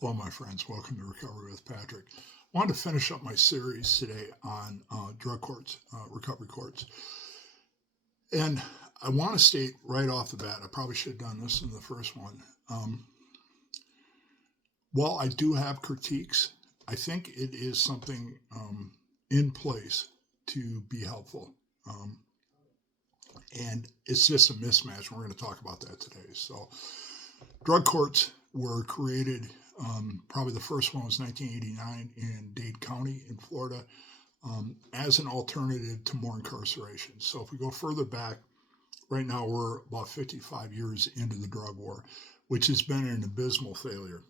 Hello, my friends. Welcome to Recovery with Patrick. I wanted to finish up my series today on drug courts, recovery courts. And I want to state right off the bat, I probably should have done this in the first one. While I do have critiques, I think it is something in place to be helpful. And it's just a mismatch. We're going to talk about that today. So, drug courts were created. Probably the first one was 1989 in Dade County in Florida as an alternative to more incarceration. So if we go further back, right now we're about 55 years into the drug war, which has been an abysmal failure.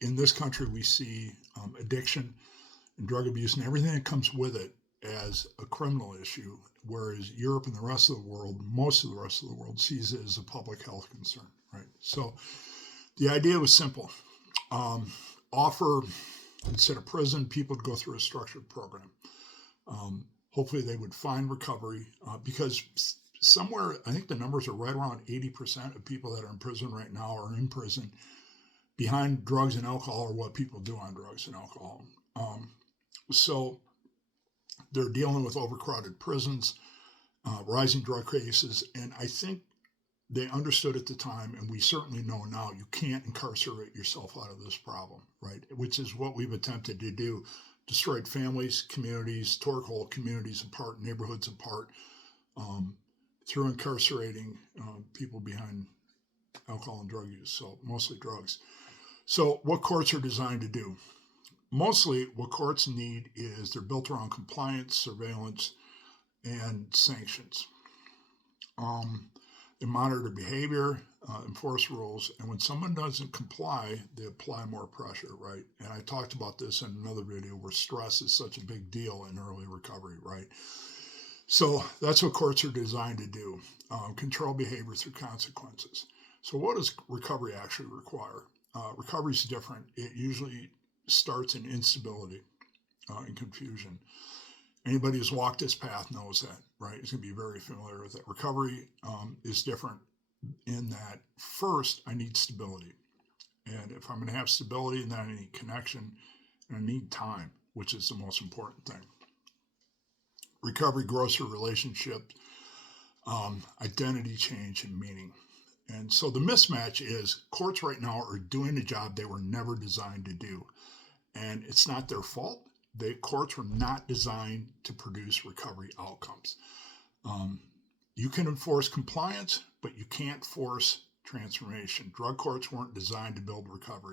In this country, we see addiction and drug abuse and everything that comes with it as a criminal issue, whereas Europe and the rest of the world, most of the rest of the world, sees it as a public health concern, right? So the idea was simple. Offer, instead of prison, people would go through a structured program. Hopefully they would find recovery because somewhere, I think the numbers are right around 80% of people that are in prison right now are in prison behind drugs and alcohol or what people do on drugs and alcohol. So they're dealing with overcrowded prisons, rising drug cases, and I think they understood at the time, and we certainly know now, you can't incarcerate yourself out of this problem, right? Which is what we've attempted to do. Destroyed families, communities, tore whole communities apart, neighborhoods apart, through incarcerating people behind alcohol and drug use, so mostly drugs. So what courts are designed to do? Mostly what courts need is they're built around compliance, surveillance, and sanctions. They monitor behavior, enforce rules, and when someone doesn't comply, they apply more pressure, right? And I talked about this in another video where stress is such a big deal in early recovery, right? So that's what courts are designed to do, control behavior through consequences. So what does recovery actually require? Recovery is different. It usually starts in instability and confusion. Anybody who's walked this path knows that, right? It's going to be very familiar with it. Recovery is different in that first, I need stability. And if I'm going to have stability, then I need connection and I need time, which is the most important thing. Recovery grows through relationships, identity change, and meaning. And so the mismatch is courts right now are doing a job they were never designed to do. And it's not their fault. The courts were not designed to produce recovery outcomes. You can enforce compliance, but you can't force transformation. Drug courts weren't designed to build recovery.